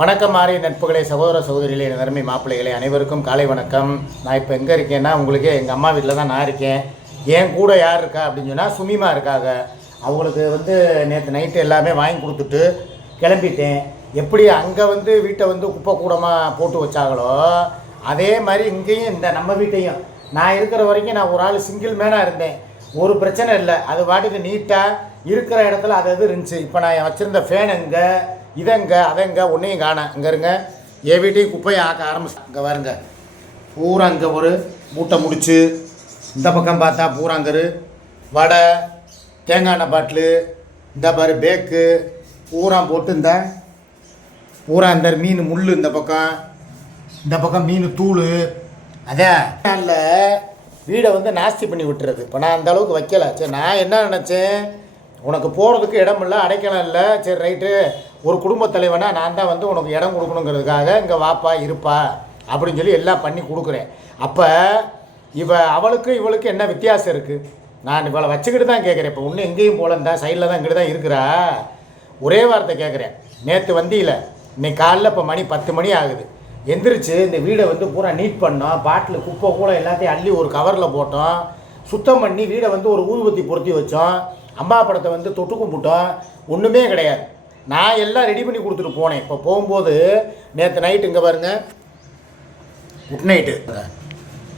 வணக்கம் மாறிய நட்புகளே, சகோதர சகோதரிகளே, என் அருமை மாப்பிள்ளைகளே, அனைவருக்கும் காலை வணக்கம். நான் இப்போ எங்கே இருக்கேன்னா, உங்களுக்கு எங்கள் அம்மா வீட்டில் தான் நான் இருக்கேன். என் கூட யார் இருக்கா அப்படின்னு சொன்னால் சுமிமா இருக்காங்க. அவங்களுக்கு நேற்று நைட்டு எல்லாமே வாங்கி கொடுத்துட்டு கிளம்பிட்டேன். எப்படி அங்கே வீட்டை குப்பை கூடமாக போட்டு வச்சாங்களோ அதே மாதிரி இங்கேயும் இந்த நம்ம வீட்டையும் நான் இருக்கிற வரைக்கும் நான் ஒரு ஆள் சிங்கிள் மேனாக இருந்தேன். ஒரு பிரச்சனை இல்லை, அது பாட்டுக்கு நீட்டாக இருக்கிற இடத்துல அது இருந்துச்சு. இப்போ நான் வச்சுருந்த ஃபேன் எங்கே, இதங்க அதங்க ஒன்றையும் காணேன். இங்கே இருங்க, என் வீட்டையும் குப்பையை ஆக்க ஆரம்பிச்சு. இங்கே பாருங்க, பூரா இங்கே ஒரு மூட்டை முடிச்சு, இந்த பக்கம் பார்த்தா பூராங்கரு வடை, தேங்காய் எண்ணெய் பாட்டிலு, இந்த பாரு பேக்கு பூரா போட்டு இந்த பூரா இந்த மீன் முள், இந்த பக்கம் மீன் தூள். அதான் இல்லை, வீடை நாஸ்தி பண்ணி விட்டுறது. இப்போ நான் அந்த அளவுக்கு வைக்கலை. சரி, நான் என்ன நினச்சேன், உனக்கு போகிறதுக்கு இடம் இல்லை, அடைக்கலம் இல்லை. சரி ரைட்டு, ஒரு குடும்பத் தலைவனாக நான் தான் உனக்கு இடம் கொடுக்கணுங்கிறதுக்காக இங்கே வாப்பா இருப்பா அப்படின்னு சொல்லி எல்லாம் பண்ணி கொடுக்குறேன். அப்போ அவளுக்கு இவளுக்கு என்ன வித்தியாசம் இருக்குது? நான் இவளை வச்சுக்கிட்டு தான் கேட்குறேன். இப்போ ஒன்றும் எங்கேயும் போலந்தா, சைடில் தான் இங்கிட்டு தான் இருக்கிறா. ஒரே வார்த்தை கேட்குறேன். நேற்று வந்தியில் இன்னைக்கு காலையில் இப்போ மணி 10 மணி ஆகுது. எந்திரிச்சு இந்த வீடை பூரா நீட் பண்ணோம். பாட்டில் குப்பை கூட எல்லாத்தையும் அள்ளி ஒரு கவரில் போட்டோம். சுத்தம் பண்ணி வீடை ஒரு ஊதுபத்தி பொருத்தி வச்சோம். அம்மா படத்தை தொட்டு கும்பிட்டோம். ஒன்றுமே கிடையாது. நான் எல்லாம் ரெடி பண்ணி கொடுத்துட்டு போனேன். இப்போ போகும்போது நேற்று நைட்டு இங்கே பாருங்கள்,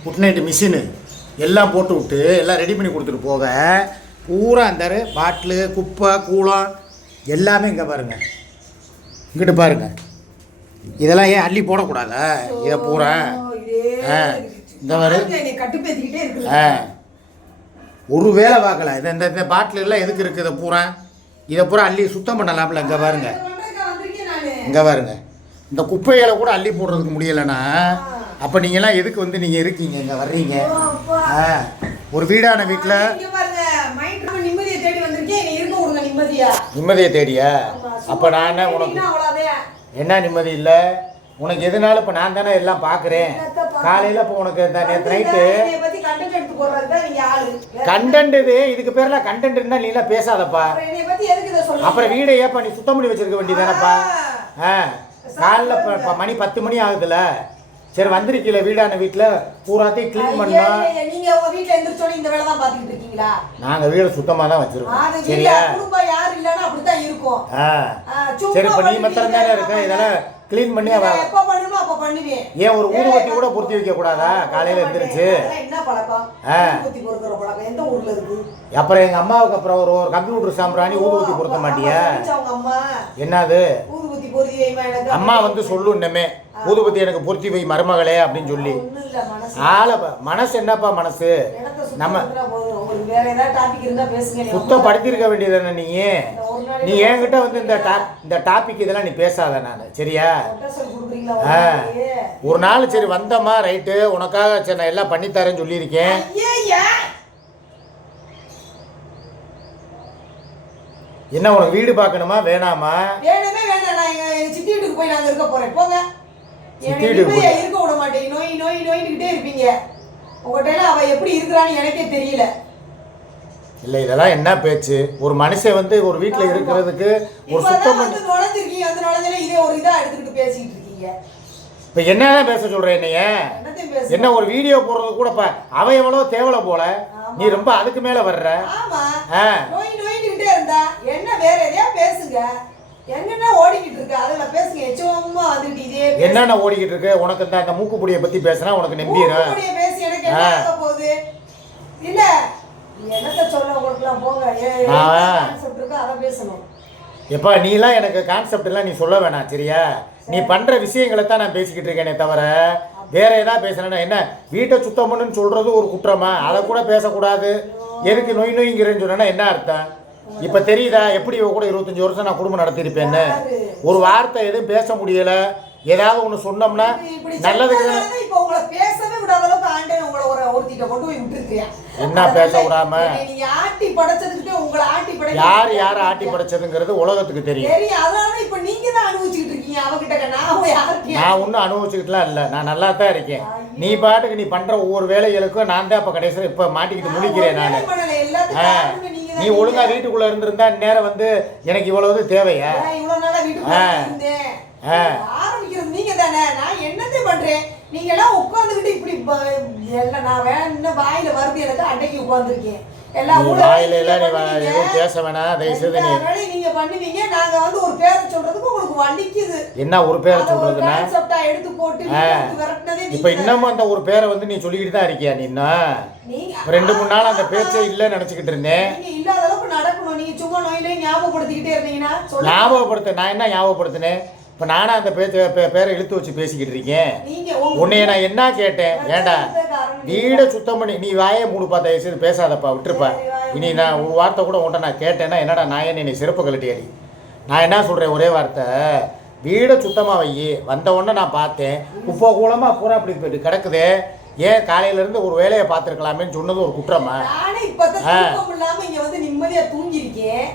குட் நைட்டு மிஷினு எல்லாம் போட்டு விட்டு எல்லாம் ரெடி பண்ணி கொடுத்துட்டு போக பூரா அந்த பாட்டிலு குப்பை கூளம் எல்லாமே இங்கே பாருங்கள், இங்கிட்டு பாருங்கள். இதெல்லாம் ஏன் அள்ளி போடக்கூடாதா? இதை பூரா இந்த மாதிரி ஒரு வேலை பார்க்கல. இந்த பாட்டில் எல்லாம் எதுக்கு இருக்குது? இதை பூரா அள்ளி சுத்தம் பண்ணலாம்ல. இங்கே பாருங்க, இங்கே பாருங்க, இந்த குப்பைகளை கூட அள்ளி போடுறதுக்கு முடியலைன்னா அப்போ நீங்கள்லாம் எதுக்கு நீங்கள் இருக்கீங்க, இங்கே வர்றீங்க? ஒரு வீடான வீட்டில் நிம்மதியை தேடியா? அப்போ நான் உனக்கு என்ன நிம்மதி இல்லை? உனக்கு எதுனாலும் இப்போ நான் தானே எல்லாம் பார்க்குறேன். காலையில் இப்போ உனக்கு இந்த நேற்று நைட்டு கண்டென்ட் இதுக்கு பேரெல்லாம் கண்டென்ட் இருந்தால் நீலாம் பேசாதப்பா. அப்புறம் வீடை ஏப்பா நீ சுத்தம் பண்ணி வச்சிருக்க வேண்டியதானப்பா? காலையில் இப்போ மணி 10 மணி ஆகுதுல்ல. சரி, வந்திருக்கீல வீடான வீட்டில் பூராத்தையும் க்ளீன் பண்ணோம். நாங்கள் வீடை சுத்தமாக தான் வச்சுருக்கோம். சரியா? சரி, இப்போ நீ மாத்திரம் தானே இருக்க, இதெல்லாம் க்ளீன் பண்ணி ஏன் ஒரு ஊதுபத்தி கூட பொருத்தி வைக்க கூடாதா? காலையில் எழுந்திரிச்சு அப்புறம் எங்கள் அம்மாவுக்கு அப்புறம் ஒரு கம்ப்யூட்டர் சாம்பிராணி ஊதுபத்தி பொருத்த மாட்டியா? என்னது அம்மா சொல்லும், இன்னமே ஊதுபத்தி எனக்கு பொருத்தி வை மருமகளே அப்படின்னு சொல்லி. மனசு என்னப்பா மனசு? நம்ம சுத்தப்படுத்திருக்க வேண்டியது தானே. நீ என்கிட்ட இந்த டாபிக் இதெல்லாம் நீ பேசாத. நான் சரியா? ஒரு நாள் சரி வந்தம்மா, ரைட்டு, உனக்காக சரி நான் எல்லாம் பண்ணித்தரேன்னு சொல்லியிருக்கேன். என்ன உனக்கு வீடு பார்க்கணுமா வேணாமா? சித்தி வீட்டுக்கு போய் நாங்க இருக்க போறேன். போங்க, சித்தி வீட்டுக்கு இருக்க விட மாட்டேன். நோய் நோய் நோயின்னுகிட்டே இருப்பீங்க. உங்கள்கிட்ட அவ எப்படி இருக்கிறான்னு எனக்கே தெரியல. இல்லை, இதெல்லாம் என்ன பேச்சு? ஒரு மனுஷன் ஒரு வீட்டில் இருக்கிறதுக்கு ஒரு சுத்தம் நுழைஞ்சிருக்கீங்க. அந்த நுழைஞ்சல இதே ஒரு இதாக எடுத்துக்கிட்டு பேசிக்கிட்டு இருக்கீங்க. இப்போ என்னதான் பேச சொல்கிறேன்? என்னைய என்ன ஒரு வீடியோ போடுறது கூட அவன் எவ்வளோ தேவலை போல, நீ ரொம்ப அதுக்கு மேலே வர்ற. நோய் நோயின்னுகிட்டே இருந்தா என்ன, வேற எதையா பேசுங்க. என்னென்ன ஓடிக்கிட்டு இருக்கு அதுல பேசுங்க. எச்சமா வந்துட்டு இதே என்னென்ன ஓடிக்கிட்டு இருக்கு? உனக்கு அந்த மூக்குப்பொடியை பற்றி பேசுனா உனக்கு நம்பிடுறேன். பேசி எனக்கு என்ன ஆக போகுது? இல்ல என்னத்த சொல்ல உங்களுக்குலாம் போங்க. கான்செப்ட் இருக்கு, அதை பேசணும். எப்பா நீலாம் எனக்கு கான்செப்ட் எல்லாம் நீ சொல்ல வேணாம். சரியா? நீ பண்ற விஷயங்களை தான் நான் பேசிக்கிட்டு இருக்கேனே தவிர வேற ஏதாவது பேசுறேன்னா என்ன? வீட்டை சுத்தம் பண்ணுன்னு சொல்றது ஒரு குற்றமா? அதை கூட பேசக்கூடாது. எதுக்கு நோய் நோய்ங்கிறேன்னு சொன்னா என்ன அர்த்தம்? இப்ப தெரியுதா எப்படி கூட 25 வருஷம் நான் குடும்பம் நடத்திருப்பேன்னு? ஒரு வார்த்தை எதுவும் பேச முடியல. ஏதாவது ஒன்று சொன்னோம்னா நல்லது. என்ன பேச விடாம யார் யாரை ஆட்டி படைச்சதுங்கிறது உலகத்துக்கு தெரியும். நான் ஒன்றும் அனுபவிச்சுக்கிட்டுலாம் இல்லை, நான் நல்லா தான் இருக்கேன். நீ பாட்டுக்கு நீ பண்ற ஒவ்வொரு வேலைகளுக்கும் நான் தான் இப்ப கடைசியில் இப்ப மாட்டிக்கிட்டு முடிக்கிறேன். நான் நீ ஒழுங்கா வீட்டுக்குள்ள இருந்திருந்தா நேரம் வந்து எனக்கு இவ்வளவு தேவையா? இவ்வளவு நாளா வீட்டுக்குள்ள இருந்தேன். ஆரம்பிக்கிறது நீங்க தானே. நான் என்னத்தை பண்றேன்? நீங்க எல்லாம் உட்கார்ந்துகிட்டு இப்படி எல்லாம் நான் வேணா வாயில வருது எனக்கு அன்னைக்கு உட்கார்ந்துருக்கேன். வாயில எல்லாம் நீ எதுவும் பேச வேணாம். தயவுசெய்து நீங்க பண்ணுவீங்க. நாங்க வந்து ஒரு பேரை சொல்றதுக்கு உங்களுக்கு வலிக்குது. என்ன ஒரு பேரை சொல்றதுன்னா எடுத்து போட்டு விரட்டினதே. இப்ப இன்னமும் அந்த ஒரு பேரை வந்து நீ சொல்லிக்கிட்டு தான் இருக்கியா? நீ இன்னும் 2-3 நாள் அந்த பேச்சே இல்ல நினைச்சுக்கிட்டு இருந்தேன். நீங்க இல்லாத அளவுக்கு நடக்கணும். நீங்க சும்மா நோயிலே ஞாபகப்படுத்திக்கிட்டே இருந்தீங்கன்னா ஞாபகப்படுத்த நான் என்ன ஞாபகப்படுத்தினேன்? இப்ப நானா அந்த பேரை இழுத்து வச்சு பேசிக்கிட்டு இருக்கேன். உன்னைய நான் என்ன கேட்டேன்? ஏண்டா வீடை சுத்தம் பண்ணி நீ வாயை மூடு பார்த்தா செய்து பேசாதப்பா, விட்டுருப்பா. இனி நான் ஒரு வார்த்தை கூட உன்ட்ட நான் கேட்டேன்னா என்னடா நான் என்ன நீ சிறப்பு கழட்டியாடி. நான் என்ன சொல்கிறேன் ஒரே வார்த்தை, வீடை சுத்தமாக வை. வந்த உடனே நான் பார்த்தேன் குப்பை கூலமாக பூரா அப்படி போயிட்டு கிடக்குதே. ஏன் காலையிலேருந்து ஒரு வேலையை பார்த்துருக்கலாமேன்னு சொன்னது ஒரு குற்றமா?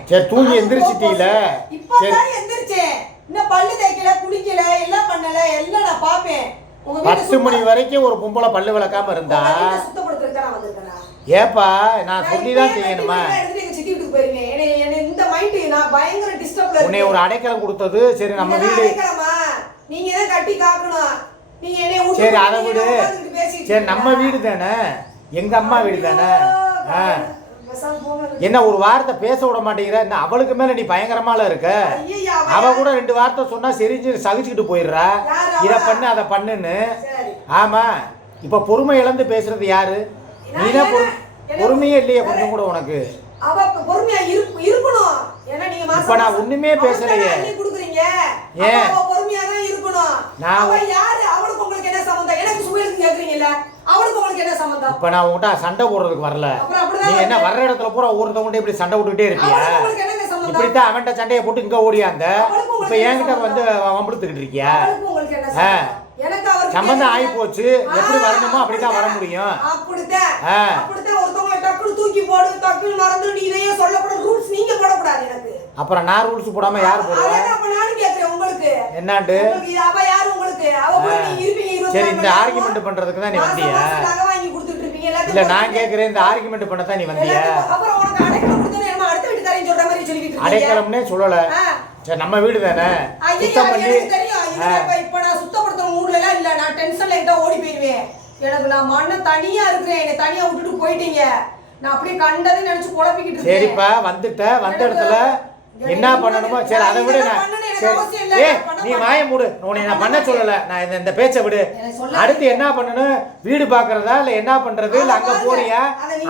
சரி தூங்கி எந்திரிச்சிட்டீல. சரி இன்னும் பல்லு தேய்க்கல, குளிக்கல, எல்லாம் பண்ணல, எல்லாம் நான் பாப்பேன். 10 மணி வரைக்கும் ஒரு பொம்பளை பல்லு விளக்காம இருந்தா ஏப்பா நான் சொல்லிதான் செய்யணுமா? உன்னை ஒரு அடைக்கலம் கொடுத்தது சரி நம்ம வீடு. நீங்க தான் கட்டி காக்கணும். நீங்க சரி அதை விடு. சரி நம்ம வீடு தானே, எங்க அம்மா வீடு தானே. என்ன ஒரு வார்த்தை பேச விட மாட்டேங்கிற? என்ன அவளுக்கு மேல நீ பயங்கரமால இருக்க? அவ கூட 2 வார்த்தை சொன்னா சரிஞ்சு சகிச்சுக்கிட்டு போயிடுறா. இதை பண்ணு அதை பண்ணுன்னு. ஆமா இப்ப பொறுமை இழந்து பேசுறது யாரு? நீனா பொறுமையே இல்லையே கொஞ்சம் கூட உனக்கு. இப்ப நான் ஒண்ணுமே பேசலையே. ஏன் இப்ப நான் உங்ககிட்ட சண்டை போடுறதுக்கு வரல. நீ என்ன வர்ற இடத்துல பூரா ஒருத்தவங்க இப்படி சண்டை விட்டுட்டே இருப்பியா? இப்படித்தான் அவன்கிட்ட சண்டையை போட்டு இங்க ஓடியாந்த. இப்ப என்கிட்ட வந்து வம்பெடுத்துக்கிட்டு இருக்கியா? சம்பந்தம் ஆகி போச்சு. எப்படி வரணுமோ அப்படித்தான் வர முடியும். அப்புறம் நான் ரூல்ஸ் போடாம யாரு போடுவா? என்னாண்டு சரி இந்த ஆர்குமெண்ட் பண்றதுக்கு தான் நீ வந்தியா? இல்ல நான் கேக்குறேன் இந்த ஆர்குமெண்ட் பண்ண தான் நீ வந்தியா? அடைக்கலம்னே சொல்லல. சரி நம்ம வீடு தானே சுத்தம் பண்ணி இப்ப நான் சுத்தப்படுத்துற மூட்ல எல்லாம் இல்ல. நான் டென்ஷன்ல கிட்ட ஓடி போயிடுவேன். எனக்கு நான் மண்ண தனியா இருக்கிறேன். என்னை தனியா விட்டுட்டு போயிட்டீங்க. நான் அப்படியே கண்டதை நினைச்சு குழப்பிக்கிட்டு இருக்கேன். சரிப்பா வந்துட்ட வந்த இடத்துல என்ன பண்ணணுமோ சரி அதை விடு. நீ வாய மூடு. உன்னை நான் பண்ண சொல்லல. நான் இந்த பேச்சை விடு. அடுத்து என்ன பண்ணணும்? வீடு பாக்குறதா இல்ல என்ன பண்றது இல்ல அங்க போறியா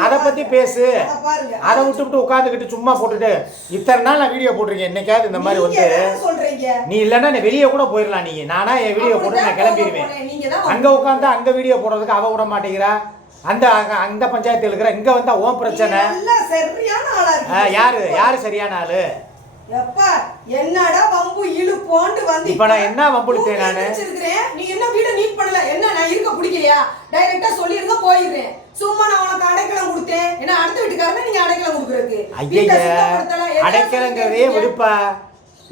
அதை பத்தி பேசு. அதை விட்டு உட்காந்துக்கிட்டு சும்மா போட்டுட்டு இத்தனை நாள் நான் வீடியோ போட்டிருக்கேன். என்னைக்காவது இந்த மாதிரி வந்து நீ இல்லன்னா நீ வெளியே கூட போயிடலாம். நீ நானா என் வீடியோ போட்டு நான் கிளம்பிடுவேன். அங்க உட்காந்து அங்க வீடியோ போடுறதுக்கு அவ விட மாட்டேங்கிறா. அந்த அந்த பஞ்சாயத்து இருக்கிற இங்க வந்தா ஓம் பிரச்சனை. யாரு சரியான ஆளு? என்னடா வம்பு இழுப்போண்டு வந்து இப்ப நான் என்ன வம்பு இழுத்தேன்? நானு நீ என்ன வீட நீட் பண்ணல. என்ன நான் இருக்க பிடிக்கலையா? டைரக்டா சொல்லிருங்க போயிடுறேன். சும்மா நான் உனக்கு அடைக்கலம் கொடுத்தேன். என்ன அடுத்த வீட்டுக்காரங்க நீங்க அடைக்கலம் கொடுக்குறதுக்கு? ஐயா அடைக்கலங்கிறதே விடுப்பா.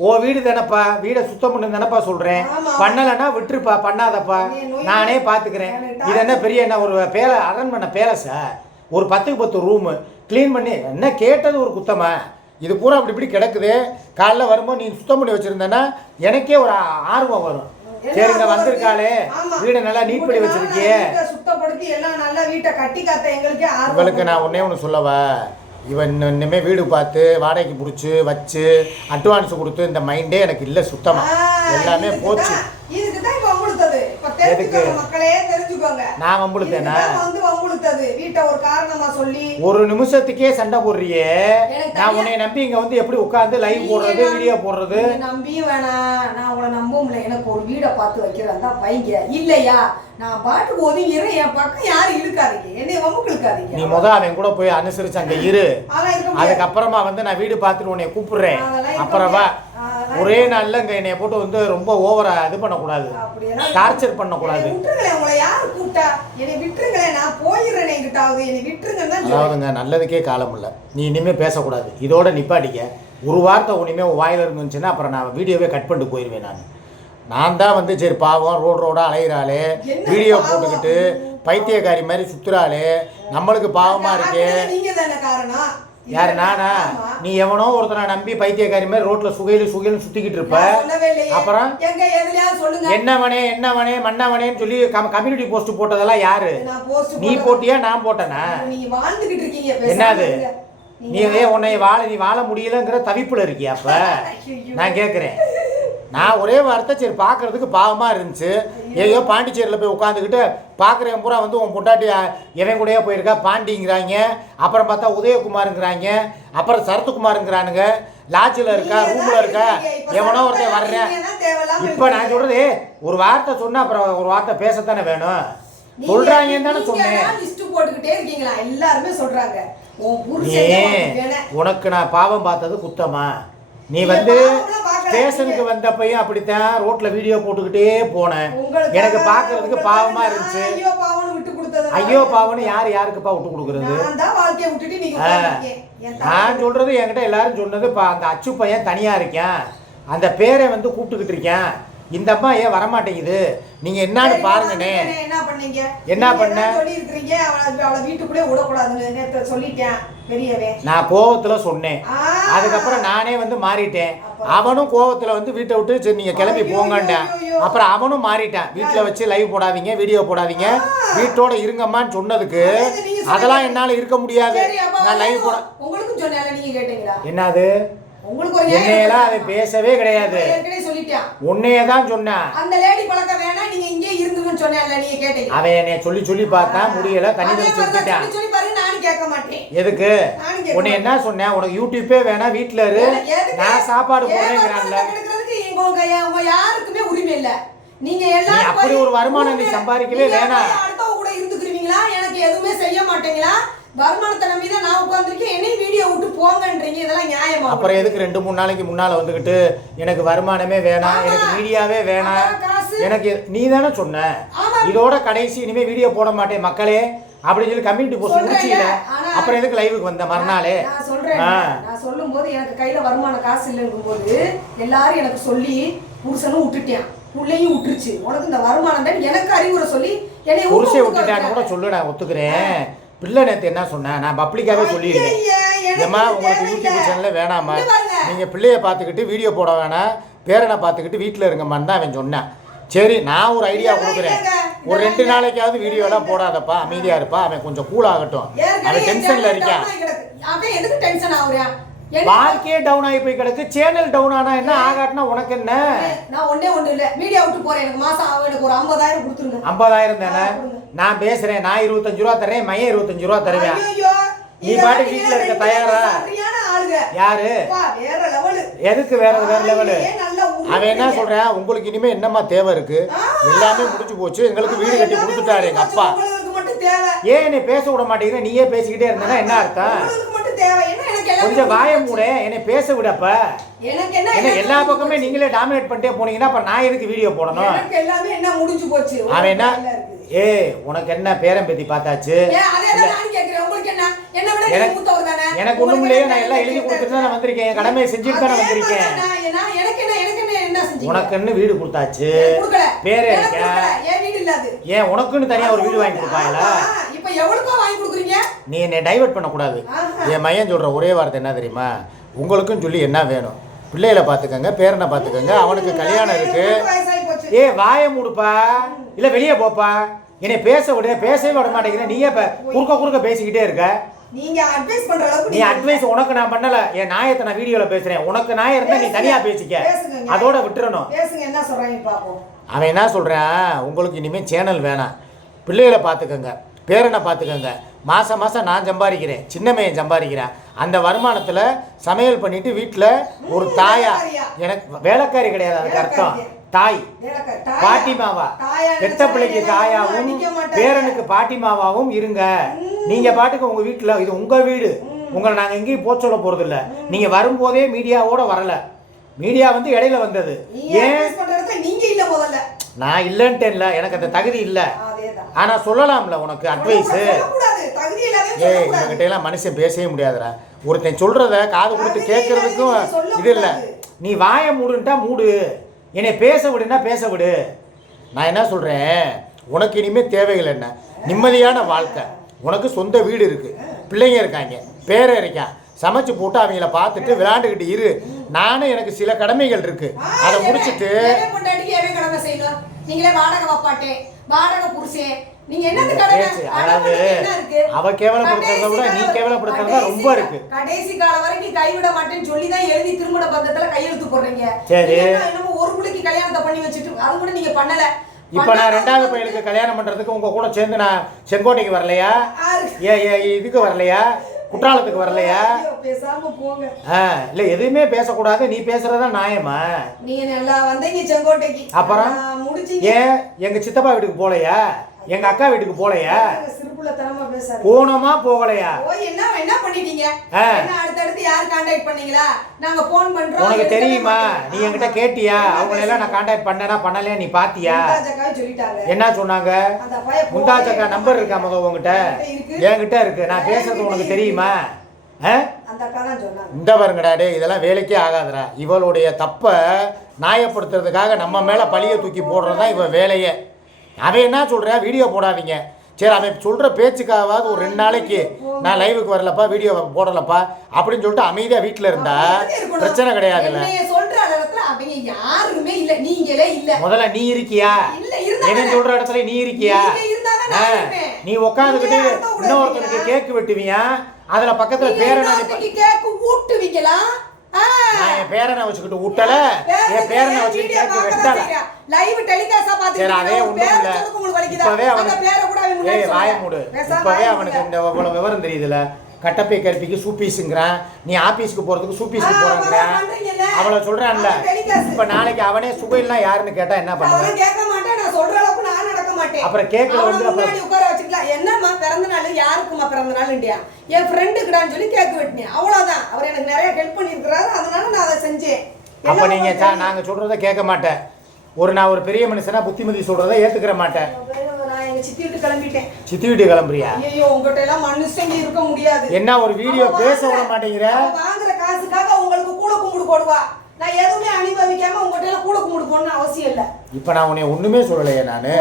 ஓ வீடு தானப்பா, வீடை சுத்தம் பண்ணு தானப்பா சொல்றேன். பண்ணலன்னா விட்டுருப்பா, பண்ணாதப்பா, நானே பாத்துக்கிறேன். இது என்ன பெரிய என்ன ஒரு அரண்மனை பேலஸா? ஒரு 10க்கு 10 ரூமு கிளீன் பண்ணி என்ன கேட்டது ஒரு குத்தமா? இது பூரா அப்படி இப்படி கிடக்குது. காலைல வரும்போது நீ சுத்தம் பண்ணி வச்சிருந்தேன்னா எனக்கே ஒரு ஆர்வம் வரும். சரிங்க வந்திருக்காளே வீடை நல்லா நீட் பண்ணி வச்சிருக்கியே. சுத்தப்படுத்தி எல்லாம் நல்லா வீட்டை கட்டி காத்த எங்களுக்கே ஆர்வம். இவளுக்கு நான் ஒன்னே ஒன்று சொல்லவா? இவன் இனிமேல் வீடு பார்த்து வாடகைக்கு பிடிச்சி வச்சு அட்வான்ஸ் கொடுத்து இந்த மைண்டே எனக்கு இல்லை சுத்தமாக. எல்லாமே போச்சு. நான் வம்புழுத்தேனா? ஒரு நிமிஷத்துக்கே சண்டை போடுறியே. நான் உன்னை நம்பி இங்க வந்து எப்படி உட்கார்ந்து லைவ் போடுறது வீடியோ போடுறது? நம்பியும் வேணாம். நான் உங்களை நம்ப முடியல. எனக்கு ஒரு வீடை பார்த்து வைக்கிறதா வைங்க. இல்லையா நான் பாட்டுக்கு ஒதுங்கிறேன். என் பக்கம் யாரும் இழுக்காதீங்க. என்னை வம்புக்கு இழுக்காதீங்க. நீ அவன் கூட போய் அனுசரிச்சு அங்க இரு. அதுக்கப்புறமா வந்து நான் வீடு பார்த்துட்டு உன்னை கூப்பிடுறேன். அப்புறமா ஒரே நாள்ல இங்க என்னைய போட்டு வந்து ரொம்ப ஓவரா இது பண்ணக்கூடாது, டார்ச்சர் பண்ணக்கூடாது. அதாவதுங்க நல்லதுக்கே காலம் இல்லை. நீ இனிமே பேசக்கூடாது. இதோட நிப்பாட்டிக்க. ஒரு வார்த்தை இனிமே வாயில இருந்துச்சுன்னா அப்புறம் நான் வீடியோவே கட் பண்ணிட்டு போயிடுவேன். நான் தான் வந்து சரி பாவம் ரோடா அலையிறாளே, வீடியோ போட்டுக்கிட்டு பைத்தியக்காரி மாதிரி சுத்துறாளே, நம்மளுக்கு பாவமா இருக்கே. யாரு நானா? ஆமா. நீ எவனோ ஒருத்தனை நம்பி பைத்தியக்காரி மாதிரி ரோட்ல சுகையிலும் சுத்திக்கிட்டு இருப்ப. நான் சொல்லவே இல்லையே. அப்புறம் எங்க எதுலயாவது சொல்லுங்க. என்னவனே மன்னவனேன்னு சொல்லி கம்யூனிட்டி போஸ்ட் போட்டதெல்லாம் யாரு? நான் போஸ்ட் நீ போட்டியா நான் போட்டேனா? நீங்க வாழ்ந்துகிட்டு இருக்கீங்க. என்னது? பேசாம நீ வாழ முடியலங்கிற தவிப்புல இருக்கியா? அப்ப ஐயையோ. நான் கேட்குறேன். நான் ஒரே வார்த்தை சரி பார்க்கறதுக்கு பாவமாக இருந்துச்சு. ஏதோ பாண்டிச்சேரியில் போய் உட்காந்துக்கிட்டு பார்க்குறேன் பூரா வந்து உன் பொண்டாட்டி எவன் கூடயே போயிருக்கா பாண்டிங்கிறாங்க. அப்புறம் பார்த்தா உதயகுமாருங்கிறாங்க. அப்புறம் சரத்குமாருங்கிறானுங்க. லாட்ஜில் இருக்கா, ரூமில் இருக்கா, எவனோ ஒருத்தன் வர்றேன். இப்போ நான் சொல்கிறது ஒரு வார்த்தை சொன்னால் அப்புறம் ஒரு வார்த்தை பேசத்தானே வேணும். சொல்கிறாங்கன்னு தானே சொன்னேன். லிஸ்ட் போட்டுக்கிட்டே இருக்கீங்களா? எல்லாருமே சொல்றாங்க. உனக்கு நான் பாவம் பார்த்தது குத்தமா? நீ வந்து ஸ்டேஷனுக்கு வந்தப்பையும் அப்படித்தான் ரோட்ல வீடியோ போட்டுக்கிட்டே போனேன். எனக்கு பாக்குறதுக்கு பாவமா இருந்துச்சு. ஐயோ பாவம்னு யாருக்குப்பா விட்டு கொடுக்கறது? நான் சொல்றது என்கிட்ட எல்லாரும் சொன்னது அந்த அச்சு பையன் தனியா இருக்கேன், அந்த பேரை வந்து கூப்பிட்டுக்கிட்டு இருக்கேன், இந்த அம்மா ஏன் வரமாட்டேங்குது, நீங்க என்னன்னு பாருங்கண்ணே. என்ன பண்ண? நான் கோவத்துல சொன்னேன். அதுக்கப்புறம் நானே வந்து மாறிட்டேன். அவனும் கோவத்துல வந்து வீட்டை விட்டு சரி நீங்க கிளம்பி போங்கட்டேன். அப்புறம் அவனும் மாறிட்டான். வீட்டுல வச்சு லைவ் போடாதீங்க, வீடியோ போடாதீங்க, வீட்டோட இருங்கம்மான்னு சொன்னதுக்கு அதெல்லாம் என்னால இருக்க முடியாது. நான் லைவ் போட என்னது என்னையெல்லாம் அதை பேசவே கிடையாது. உன்னையதான் சொன்னேன். அவன் என்னைய சொல்லி பார்த்தா முடியல, தண்ணி தெளிச்சு விட்டுட்டான். எதுக்கு? உன்னை என்ன சொன்னேன்? உனக்கு யூடியூப்பே வேணா, வீட்டுல இரு, நான் சாப்பாடு போடுறேங்கிறான்ல. யாருக்குமே உரிமை இல்ல. நீங்க எல்லாம் அப்படி ஒரு வருமானம் நீ சம்பாதிக்கவே வேணாம். அடுத்தவங்க கூட இருந்துக்கிறீங்களா? எனக்கு எதுவுமே செய்ய மாட்டீங்களா? வருமானத்தை நம்பி தான் நான் உட்காந்துருக்கேன். என்னையும் வீடியோ விட்டு போங்கன்றீங்க. இதெல்லாம் நியாயமா? அப்புறம் எதுக்கு 2-3 நாளைக்கு முன்னால வந்துகிட்டு எனக்கு வருமானமே வேணாம், எனக்கு மீடியாவே வேணாம், எனக்கு நீ தானே சொன்ன இதோட கடைசி இனிமே வீடியோ போட மாட்டேன் மக்களே அப்படின்னு சொல்லி கம்யூனிட்டி போஸ்ட் முடிச்சில. அப்புறம் எதுக்கு லைவுக்கு வந்த மறுநாளே? நான் சொல்றேன். நான் சொல்லும் போது எனக்கு கையில வருமான காசு இல்லைங்கும் போது எல்லாரும் எனக்கு சொல்லி புருஷனும் விட்டுட்டேன், புள்ளையும் விட்டுருச்சு. உனக்கு இந்த வருமானம் தான் எனக்கு அறிவுரை சொல்லி என்னை புருஷை விட்டுட்டான்னு கூட சொல்லு, நான் ஒத்துக்கிறேன். பிள்ளை நேற்று என்ன சொன்னேன், நான் பப்ளிக்காவே சொல்லியிருக்கேன். ஏம்மா உங்களுக்கு யூடியூப் சேனல்ல வேணாமா, நீங்க பிள்ளைய பார்த்துக்கிட்டு வீடியோ போட வேணாம், பேரனை பார்த்துக்கிட்டு வீட்டில் இருங்கம்மான்னு தான் அவன் சொன்னான். சரி நான் ஒரு ஐடியா கொடுக்குறேன், ஒரு 2 நாளைக்காவது வீடியோலாம் போடாதப்பா, அமைதியா இருப்பா, அவன் கொஞ்சம் கூல் ஆகட்டும், அவன் டென்ஷன்ல இருக்கான். வாழ்க்கையே டவுன் ஆகி போய் கிடக்கு. சேனல் டவுன் ஆனா என்ன, ஆகாட்டினா உனக்கு என்ன? நான் ஒண்ணு இல்ல மீடியா விட்டு போறேன். எனக்கு மாசம் எனக்கு ஒரு 50,000 கொடுத்துருங்க. 50,000 தானே நான் பேசுறேன். நான் 25 ரூபா தரேன், மையம் 25 ரூபா தருவேன். நீ பாட்டு வீட்டுல இருக்க தயாரா? யாரு? எதுக்கு வேற லெவலு? அவன் என்ன சொல்றான், உங்களுக்கு இனிமே என்னமா தேவை இருக்கு, எல்லாமே முடிச்சு போச்சு, எங்களுக்கு வீடு கட்டி கொடுத்துட்டாரு எங்க அப்பா, ஏன் நீ பேச விட மாட்டேங்கிற, நீயே பேசிக்கிட்டே இருந்தேன்னா என்ன அர்த்தம்? கொஞ்சம் வாய மூட, என்னை பேச விடப்ப. என்ன எல்லா பக்கமே நீங்களே டாமினேட் பண்ணிட்டே போனீங்கன்னா அப்ப நான் எதுக்கு வீடியோ போடணும்? அவன் என்ன, உனக்கு என்ன பேரம் பேத்தி பார்த்தாச்சு, எனக்கு ஒண்ணும் இல்லையே, நான் எல்லாம் எழுதி கொடுத்துட்டு தான் வந்திருக்கேன், என் கடமையை செஞ்சுட்டு தானே வந்திருக்கேன். உனக்குன்னு வீடு கொடுத்தாச்சு, பேரே இருக்கா, ஏன் உனக்குன்னு தனியா ஒரு வீடு வாங்கி கொடுப்பாங்களா? நீ என்னை டைவர்ட் பண்ணக்கூடாது. என் மையன் சொல்ற ஒரே வார்த்தை என்ன தெரியுமா, உங்களுக்கும் சொல்லி என்ன வேணும், பிள்ளைகளை பார்த்துக்கங்க, பேரனை பார்த்துக்கங்க, அவனுக்கு கல்யாணம் இருக்கு. வாய மூடுப்பா, இல்ல வெளியே போப்பா, என்னை பேசவே விட மாட்டேங்கிற, நீயே குறுக்க பேசிக்கிட்டே இருக்க. நீ அட்வைஸ் உனக்கு நான் பண்ணல, என் நாயத்தை நான் வீடியோல பேசுறேன். உனக்கு நாயம் இருந்தா நீ தனியா பேசிக்க, அதோட விட்டுறணும். அவன் என்ன சொல்றான், உங்களுக்கு இனிமே சேனல் வேணாம், பிள்ளைகளை பார்த்துக்கங்க, பேரனை பார்த்துக்கங்க, மாதம் நான் சம்பாதிக்கிறேன், சின்னமையன் சம்பாதிக்கிறேன், அந்த வருமானத்தில் சமையல் பண்ணிட்டு வீட்டில் ஒரு தாயா, எனக்கு வேலைக்காரி கிடையாது, அதுக்கு அர்த்தம் தாய், பாட்டிமாவா, பெத்த பிள்ளைக்கு தாயாவும் பேரனுக்கு பாட்டிமாவாவும் இருங்க. நீங்க பாட்டுக்கு உங்க வீட்டில், இது உங்க வீடு, உங்களை நாங்கள் எங்கேயும் போக சொல்ல போறது இல்லை. நீங்க வரும்போதே மீடியாவோட வரல, மீடியா வந்து இடையில வந்தது. ஏன் நான் இல்லைன்ட்டேன்ல, எனக்கு அந்த தகுதி இல்லை, ஆனா சொல்லலாம்ல உனக்கு அட்வைஸ். இவங்கிட்ட எல்லாம் மனுஷன் பேசவே முடியாதுடா. ஒருத்தன் சொல்றத காது கொடுத்து கேட்கறதுக்கும் இது இல்லை. நீ வாயை மூடுன்ட்டா மூடு, என்னை பேச விடுன்னா பேச விடு. நான் என்ன சொல்றேன், உனக்கு இனிமே தேவைகள் என்ன, நிம்மதியான வாழ்க்கை, உனக்கு சொந்த வீடு இருக்கு, பிள்ளைங்க இருக்காங்க, பேரை இருக்கான், சமைச்சு போட்டு அவங்கள பார்த்துட்டு விளையாண்டுக்கிட்டு இரு. நானும் எனக்கு சில கடமைகள் இருக்கு, அதை முடிச்சுட்டு. கடமை செய்யணும். நீங்களே வாடகை வாப்பாட்டே, வாடகை புருஷன், நீங்க என்னது கடமை? அதாவது அவ கேவலப்படுத்துறத விட நீ கேவலப்படுத்துறதா ரொம்ப இருக்கு. கடைசி காலம் வரைக்கும் கைவிட மாட்டேன்னு சொல்லி தான் எழுதி திருமண பத்திரத்துல கையெழுத்து போடுறீங்க. சரி, என்னமோ ஒரு பிள்ளைக்கு கல்யாணத்தை பண்ணி வச்சுட்டு அது கூட நீங்க பண்ணல. இப்ப நான் 2வது பையனுக்கு கல்யாணம் பண்றதுக்கு உங்க கூட சேர்ந்து நான் செங்கோட்டைக்கு வரலையா? இதுக்கு வரலையா? குற்றாலத்துக்கு வரலையா? பேசாம போங்க. இல்ல எதுவுமே பேசக்கூடாது. நீ பேசுறதா நியாயமா? நீங்க நல்லா வந்தீங்க செங்கோட்டைக்கு, அப்புறம் ஏன் எங்க சித்தப்பா வீட்டுக்கு போலையா? எங்க அக்கா வீட்டுக்கு போலையா? போனோமா போகலையா? என்ன பண்ணிட்டீங்க? அடுத்தடுத்து யார் கான்டாக்ட் பண்ணீங்களா? நாங்க போன் பண்றோம். உனக்கு தெரியுமா? நீ என்கிட்ட கேட்டியா? அவங்க எல்லாம் நான் கான்டாக்ட் பண்ணனா பண்ணலையா நீ பாத்தியா? என்ன சொன்னாங்க? முந்தாஜக்கா நம்பர் இருக்கா முத உங்ககிட்ட? என்கிட்ட இருக்கு. நான் பேசுறது உனக்கு தெரியுமா? இந்த பாருங்கடா டே, இதெல்லாம் வேலைக்கே ஆகாதுடா. இவளுடைய தப்ப நியாயப்படுத்துறதுக்காக நம்ம மேல பழிய தூக்கி போடுறதுதான் இவ வேலையே. அவன் என்ன சொல்ற, வீடியோ போடாதீங்க. சரி, அவன் சொல்ற பேச்சுக்காவது ஒரு 2 நாளைக்கு நான் லைவுக்கு வரலப்பா, வீடியோ போடலப்பா அப்படின்னு சொல்லிட்டு அமைதியா வீட்டுல இருந்தா பிரச்சனை கிடையாதுல்ல. முதல்ல நீ இருக்கியா? என்ன சொல்ற இடத்துல நீ இருக்கியா? நீ உட்காந்துக்கிட்டு இன்னொருத்தனுக்கு கேக்கு வெட்டுவியா? அதுல பக்கத்துல பேரனை ஊட்டுவீங்களா? நான் என் பேரனை வச்சுக்கிட்டு ஊட்டல, என் பேரனை வச்சுக்கிட்டு கேக்கு வெட்டல. லைவ் டெலிகாஸ்டா பாத்தீங்க. அதே ஒண்ணும் இல்ல. இப்பவே அவனுக்கு வாய மூடு. இப்பவே அவனுக்கு இந்த இவ்வளவு விவரம் தெரியுதுல. கட்டப்பை கற்பிக்கு சூப்பீஸுங்கிறான். நீ ஆபீஸ்க்கு போறதுக்கு சூப்பீஸ்க்கு போறாங்கிறான். அவளை சொல்றான்ல. இப்ப நாளைக்கு அவனே சுகைலாம் யாருன்னு கேட்டா என்ன பண்ணுவான்? கேட்க மாட்டேன். நான் சொல்ற அளவுக்கு நான் நடக்க மாட்டேன். அப்புறம் கேக்கல வந்து முன்னாடி உட்கார வச்சுக்கலாம். என்னம்மா பிறந்த நாள் யாருக்குமா பிறந்த நாள்ன்றியா? என் ஃப்ரெண்டுக்குடான்னு சொல்லி கேக் வெட்டினேன். அவ்வளவுதான். அவர் எனக்கு நிறைய ஹெல்ப் பண்ணியிருக்கிறாரு, அதனால நான் அதை செஞ்சேன். அப்ப நீங்க நாங்க சொல்றத கேட்க மாட்டேன். நான் ஒரு பெரிய மனுஷனா புத்திமதி சொல்றதை ஏத்துக்கிற மாட்டேன். நான் எங்க சித்தி வீட்டு கிளம்பிட்டேன். சித்தி வீட்டு கிளம்புறியா? ஐயோ, உங்ககிட்ட எல்லாம் மனுஷங்க இருக்க முடியாது. என்ன ஒரு வீடியோ பேச விட மாட்டேங்கிற? வாங்குற காசுக்காக உங்களுக்கு கூட கும்பிடு போடுவா. நான் எதுவுமே அனுபவிக்காம உங்ககிட்ட எல்லாம் கூட கும்பிடு போடணும்னு அவசியம் இல்ல. இப்ப நான் உன்னை ஒண்ணுமே சொல்லலையே நானு.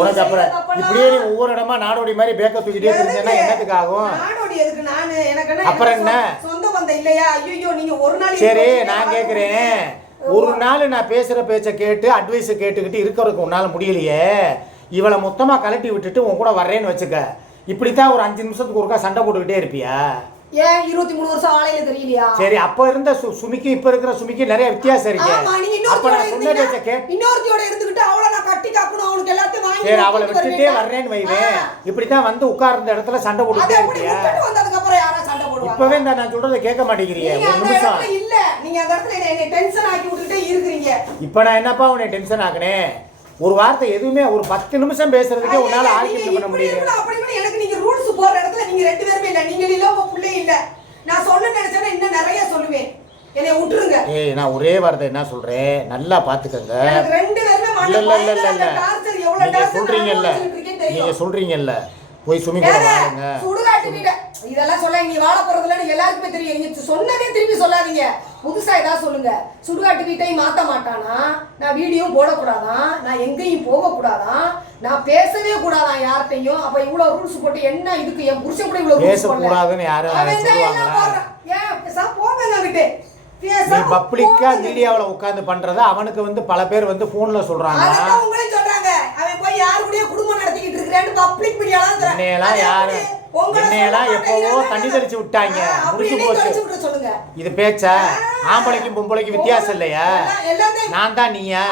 உனக்கு அப்புறம் இப்படியே நீ ஒவ்வொரு இடமா நாடோடி மாதிரி பேக்க தூக்கிட்டே இருந்தேன்னா என்னத்துக்கு ஆகும்? நாடோடி எதுக்கு? நானு எனக்கு அப்புறம் என்ன சொந்த பந்தம் இல்லையா? ஐயோ, நீங்க ஒரு நாள். சரி, நான் கேக்குறேன். ஒரு நாள் நான் பேசுற பேச்ச கேட்டு அட்வைஸ் கேட்டுக்கிட்டு இருக்கிறதுக்கு உன்னால முடியலையே. இவளை மொத்தமா கலட்டி விட்டுட்டு உன் கூட வர்றேன்னு வச்சுக்க. இப்படித்தான் ஒரு 5 நிமிஷத்துக்கு ஒருக்கா சண்டை போட்டுக்கிட்டே இருப்பியா? ஏன் 23 வருஷம் ஆளையில தெரியலையா? சரி, அப்ப இருந்த சுமிக்கு இப்ப இருக்கிற சுமிக்கு நிறைய வித்தியாசம் இருக்கு. அப்ப நான் சொன்ன பேச்ச கேட்டு இன்னொருத்தியோட இருந்துகிட்டு அவளை நான் கட்டி காக்கணும், அவனுக்கு எல்லாத்தையும் வாங்கி. சரி, அவளை விட்டுட்டே வர்றேன்னு வைவேன். இப்படித்தான் வந்து உட்கார்ந்த இடத்துல சண்டை போட்டுட்டே இருப்பியா? வந்ததுக்கு அப்புறம் யாரா சண்டை போடுவாங்க? இப்பவே நான் சொல்றதை கேட்க மாட்டேங்கிறீங்க. ஒரு நிமிஷம் இல்ல, நீங்க அந்த இடத்துல என்ன டென்ஷன் ஆக்கி விட்டுட்டே இருக்கீங்க. இப்ப நான் என்னப்பா உன்னை டென்ஷன் ஆக்குனேன்? ஒரு வார்த்தை எதுவுமே ஒரு 10 நிமிஷம் பேசுறதுக்கே உன்னால ஆர்கியூமென்ட் பண்ண முடியல. அப்படி எனக்கு நீங்க ரூல்ஸ் போற இடத்துல நீங்க 2 பேருமே இல்ல. நீங்க இல்ல, உங்க புள்ளே இல்ல. நான் சொல்ல நினைச்சேன்னா இன்னும் நிறைய சொல்லுவேன். என்னை விட்டுருங்க. நான் ஒரே வார்த்தை என்ன சொல்றேன், நல்லா பாத்துக்கங்க. எனக்கு 2 பேருமே இல்ல டார்ச்சர் எவ்வளவு டார்ச்சர் நீங்க சொல்றீங்கல்ல போய் சுமி கூட வாங்க. சுடுகாட்டு வீட இதெல்லாம் சொல்ல நீ வாழ போறதுலன்னு எல்லாருக்குமே தெரியும். நீங்க சொன்னதே திருப்பி சொல்லாதீங்க. புதுசா ஏதாவது சொல்லுங்க. சுடுகாட்டு வீட்டையும் மாத்த மாட்டானா? நான் வீடியோ போடக்கூடாதான், நான் எங்கேயும் போக கூடாதான், நான் பேசவே கூடாதான் யார்கிட்டையும். அப்ப இவ்வளவு ரூல்ஸ் போட்டு என்ன இதுக்கு? என் புருஷன் கூட இவ்வளவு பேச கூடாதுன்னு யாரும் சொல்லுவாங்களா? ஏன் பேச போங்க கிட்டே. நீ பப்ளிக்கா மீடியாவுல உட்கார்ந்து பண்றத அவனுக்கு வந்து பல பேர் வந்து போன்ல சொல்றாங்க. அதான் உங்களே சொல்றாங்க. அவன் போய் யாரு கூடயே குடும்பம் நடத்திக்கிட்டு இருக்கறேன்னு பப்ளிக் மீடியால சொல்றாங்க. என்னையெல்லாம் யாரு என்னையெல்லாம் எப்பவோ தண்ணி தெளிச்சு விட்டாங்க. முடிச்சு போச்சு. சொல்லுங்க. இது பேச்சா? ஆம்பளைக்கும் பொம்பளைக்கும் வித்தியாசம் இல்லையா? நான் தான் நீயா?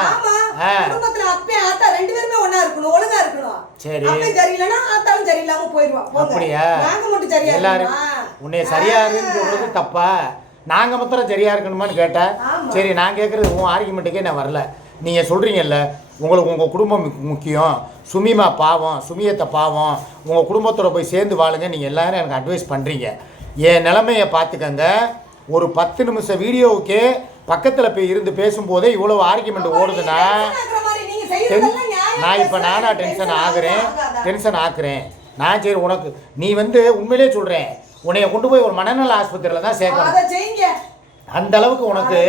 குடும்பத்துல அப்பே ஆத்தா 2 பேருமே ஒண்ணா இருக்கணும், ஒழுங்கா இருக்கணும். சரி, அப்பே சரியில்லைனா ஆத்தாவும் சரியில்லாம போயிடுவா. அப்படியா? நாங்க மட்டும் சரியா எல்லாரும் உன்னை சரியா இருக்குன்னு சொல்றது தப்பா? நாங்க மாத்திரம் சரியா இருக்கணுமான்னு கேட்டா? சரி, நான் கேட்கறது உன் ஆர்குமெண்ட்டுக்கே நான் வரல. நீங்க சொல்றீங்கல்ல உங்களுக்கு உங்க குடும்பம் முக்கியம், சுமிமா பாவம், சுமியத்தை பாவம், உங்க குடும்பத்தோட போய் சேர்ந்து வாழுங்க. நீங்க எல்லாரும் எனக்கு அட்வைஸ் பண்றீங்க. என் நிலைமையை பார்த்துக்கங்க. ஒரு 10 நிமிஷம் வீடியோவுக்கு பக்கத்துல போய் இருந்து பேசும்போதே இவ்வளவு ஆர்குமெண்ட் ஓடுதுன்னா நான் இப்ப நானா டென்ஷன் ஆக்குறேன். நான் சரி உனக்கு நீ வந்து உண்மையிலே சொல்றேன், உன்னைய கொண்டு போய் ஒரு மனநல ஆஸ்பத்திரியில தான் சேர்க்கணும். அந்த அளவுக்கு உனக்கு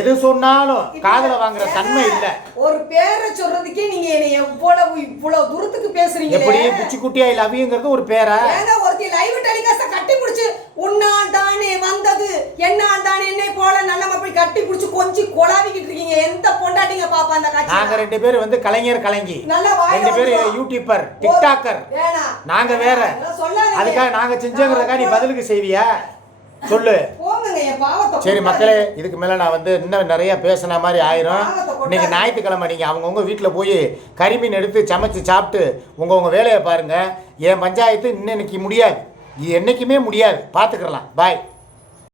எது சொன்னாலும் காதுல வாங்குற தன்மை இல்ல. ஒரு பேரை சொல்றதுக்கே நீங்க என்னைய இவ்வளவு தூரத்துக்கு பேசுறீங்க. எப்படி புச்சி குட்டியா லவ்ங்கிறது ஒரு பேரா? ஏங்க ஒருத்தி லைவ் டெலிகாஸ்ட கட்டி பிடிச்சு உன்னால் தானே வந்தது, என்னால் தானே என்னை போல நல்ல அப்படி கட்டி பிடிச்சி கொஞ்சி கொலாவிக்கிட்டு இருக்கீங்க. எந்த பொண்டாட்டிங்க பாப்பா அந்த காட்சி? நாங்க 2 பேரும் வந்து கலைஞர் கலைஞி, நல்லா வாயில 2 பேரும் வந்துரும். YouTuber, TikToker. வேணாம். நாங்க வேற. அதெல்லாம் சொல்லாதீங்க. அதுக்காக நாங்க செஞ்சோங்கிறதுக்காக நீ பதிலுக்கு செய்வியா? சொல்லு. போங்கங்க என் பாவத்தை. சரி மக்களே, இதுக்கு மேல நான் வந்து இன்னும் நிறைய பேசின மாதிரி ஆயிரும். பாவத்தை கொட்டாதீங்க. இன்னைக்கு ஞாயிற்றுக்கிழமை, நீங்க அவங்கவுங்க வீட்டில் போய் கறிமீன் எடுத்து சமைச்சு சாப்பிட்டு உங்க வேலையை பாருங்க. என் பஞ்சாயத்து இன்னைக்கு முடியாது, இது என்னைக்குமே முடியாது. பார்த்துக்கலாம். பாய்.